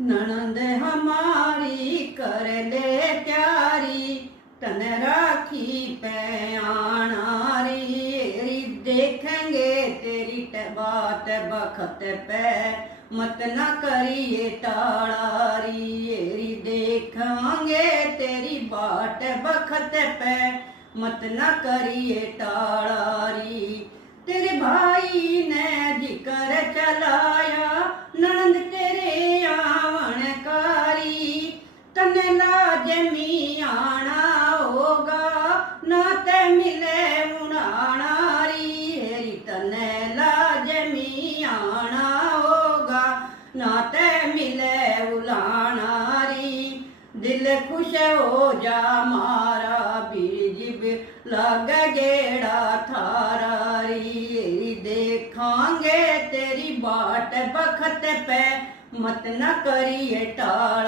ननद हमारी कर ले प्यारी, तन राखी पे आना री। देखेंगे तेरी बात बखत पे, मत न करिए टाड़ी। देखेंगे तेरी बाट बखत पे, मत न करिए टाड़ी। तेरे भाई ने जिक्र चलाया, ननद तेरे आवन कारी। तन लाजमी आना होगा, ना ते मिले उड़ाना री। तन लाजमी आना होगा, ना ते मिले उलाना री। दिल खुश हो जा मारा, बीजिब लग गेड़ा थारा री। देखांगे तेरी बाट बखत पे, मत न करिए टाल।